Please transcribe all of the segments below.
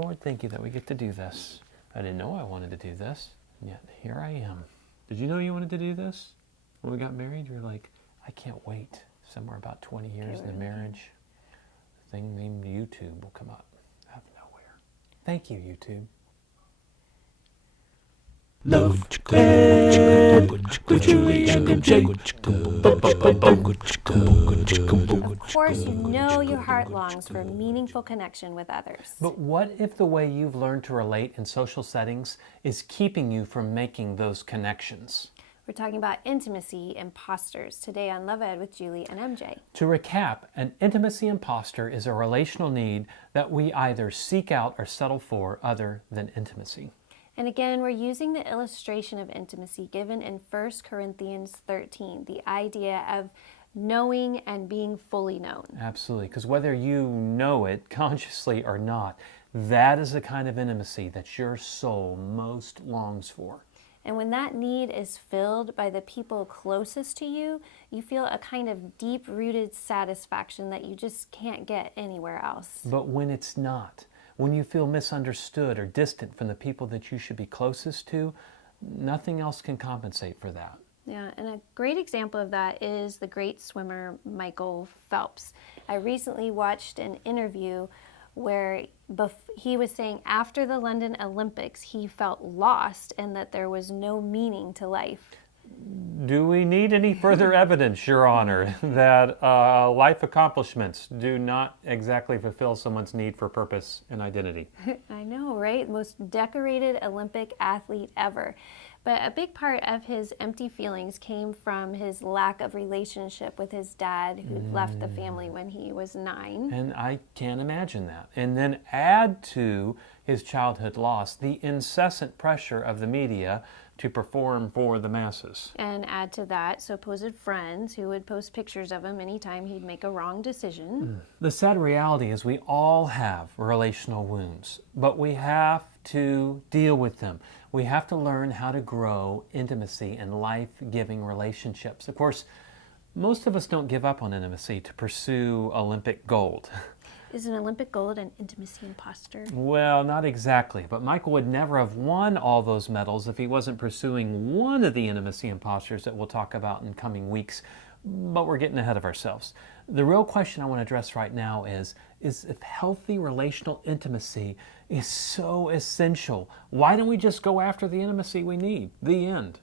Lord, thank you that we get to do this. I didn't know I wanted to do this, and yet here I am. Did you know you wanted to do this? When we got married, you were like, I can't wait. Somewhere about 20 years into marriage, a thing named YouTube will come up out of nowhere. Thank you, YouTube. Love Ed with Julie and MJ. Of course, you know your heart longs for meaningful connection with others. But what if the way you've learned to relate in social settings is keeping you from making those connections? We're talking about intimacy imposters today on Love Ed with Julie and MJ. To recap, an intimacy imposter is a relational need that we either seek out or settle for other than intimacy. And again, we're using the illustration of intimacy given in 1 Corinthians 13, the idea of knowing and being fully known. Absolutely, because whether you know it consciously or not, that is the kind of intimacy that your soul most longs for. And when that need is filled by the people closest to you, you feel a kind of deep-rooted satisfaction that you just can't get anywhere else. But when it's not, when you feel misunderstood or distant from the people that you should be closest to, nothing else can compensate for that. Yeah, and a great example of that is the great swimmer Michael Phelps. I recently watched an interview where he was saying after the London Olympics he felt lost and that there was no meaning to life. Do we need any further evidence, Your Honor, that life accomplishments do not exactly fulfill someone's need for purpose and identity? I know, right? Most decorated Olympic athlete ever. But a big part of his empty feelings came from his lack of relationship with his dad, who left the family when he was 9. And I can't imagine that. And then add to his childhood loss the incessant pressure of the media to perform for the masses. And add to that supposed friends who would post pictures of him anytime he'd make a wrong decision. The sad reality is we all have relational wounds, but we have to deal with them. We have to learn how to grow intimacy and life-giving relationships. Of course, most of us don't give up on intimacy to pursue Olympic gold. Is an Olympic gold an intimacy imposter? Well, not exactly, but Michael would never have won all those medals if he wasn't pursuing one of the intimacy imposters that we'll talk about in coming weeks, but we're getting ahead of ourselves. The real question I want to address right now is if healthy relational intimacy is so essential, why don't we just go after the intimacy we need? The end.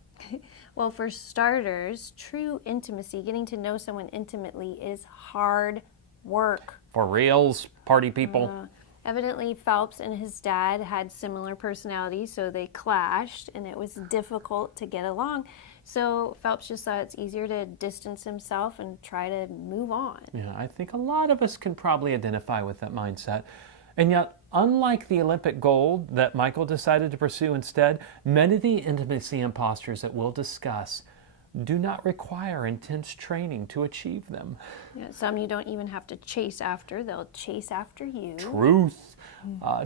Well, for starters, true intimacy, getting to know someone intimately, is hard work. For reals, party people. Evidently, Phelps and his dad had similar personalities, so they clashed, and it was difficult to get along. So Phelps just thought it's easier to distance himself and try to move on. Yeah, I think a lot of us can probably identify with that mindset. And yet, unlike the Olympic gold that Michael decided to pursue instead, many of the intimacy imposters that we'll discuss do not require intense training to achieve them. Yeah, some you don't even have to chase after. They'll chase after you. Truth.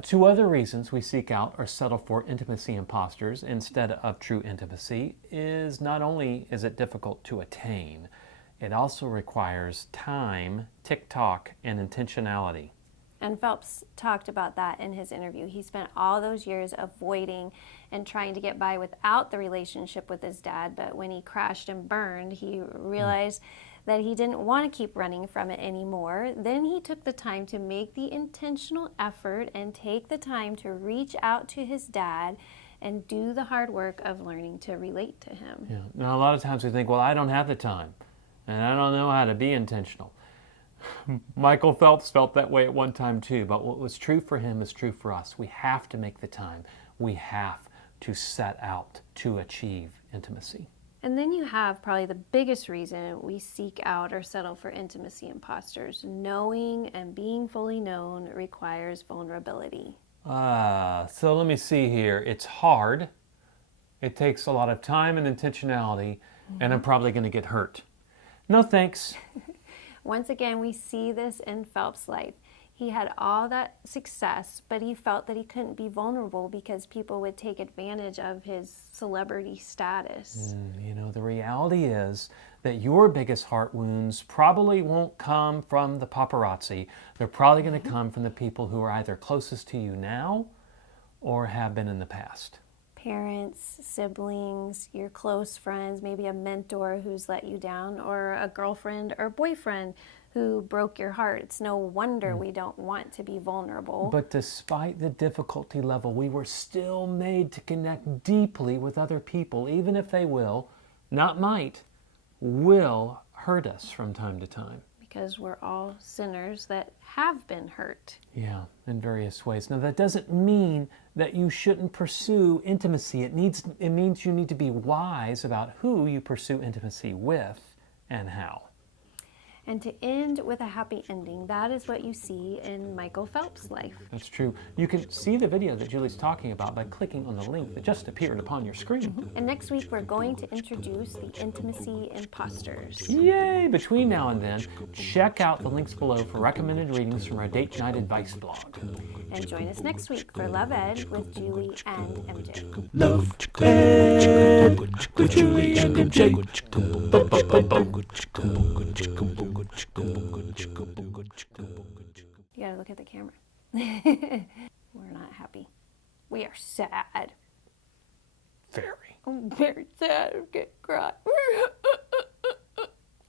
Two other reasons we seek out or settle for intimacy imposters instead of true intimacy is not only is it difficult to attain, it also requires time, tick-tock, and intentionality. And Phelps talked about that in his interview. He spent all those years avoiding and trying to get by without the relationship with his dad, but when he crashed and burned, he realized that he didn't want to keep running from it anymore. Then he took the time to make the intentional effort and take the time to reach out to his dad and do the hard work of learning to relate to him. Yeah. Now, a lot of times we think, well, I don't have the time, and I don't know how to be intentional. Michael Phelps felt that way at one time too, but what was true for him is true for us. We have to make the time. We have to set out to achieve intimacy. And then you have probably the biggest reason we seek out or settle for intimacy imposters. Knowing and being fully known requires vulnerability. So let me see here. It's hard. It takes a lot of time and intentionality, and I'm probably going to get hurt. No thanks. Once again, we see this in Phelps' life. He had all that success, but he felt that he couldn't be vulnerable because people would take advantage of his celebrity status. You know, the reality is that your biggest heart wounds probably won't come from the paparazzi. They're probably going to come from the people who are either closest to you now or have been in the past. Parents, siblings, your close friends, maybe a mentor who's let you down, or a girlfriend or boyfriend who broke your heart. It's no wonder we don't want to be vulnerable. But despite the difficulty level, we were still made to connect deeply with other people, even if they will, not might, will hurt us from time to time. Because we're all sinners that have been hurt. Yeah, in various ways. Now, that doesn't mean that you shouldn't pursue intimacy. It means you need to be wise about who you pursue intimacy with and how. And to end with a happy ending, that is what you see in Michael Phelps' life. That's true. You can see the video that Julie's talking about by clicking on the link that just appeared upon your screen. And next week, we're going to introduce the intimacy imposters. Yay! Between now and then, check out the links below for recommended readings from our Date Night Advice blog. And join us next week for Love Ed with Julie and MJ. Love Ed with Julie and MJ. You gotta look at the camera. We're not happy. We are sad. Very. I'm very sad. I'm getting cry.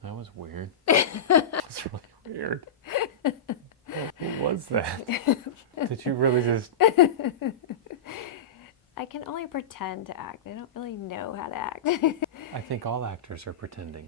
That was weird. That's really weird. Who was that? Did you really just... I can only pretend to act. I don't really know how to act. I think all actors are pretending.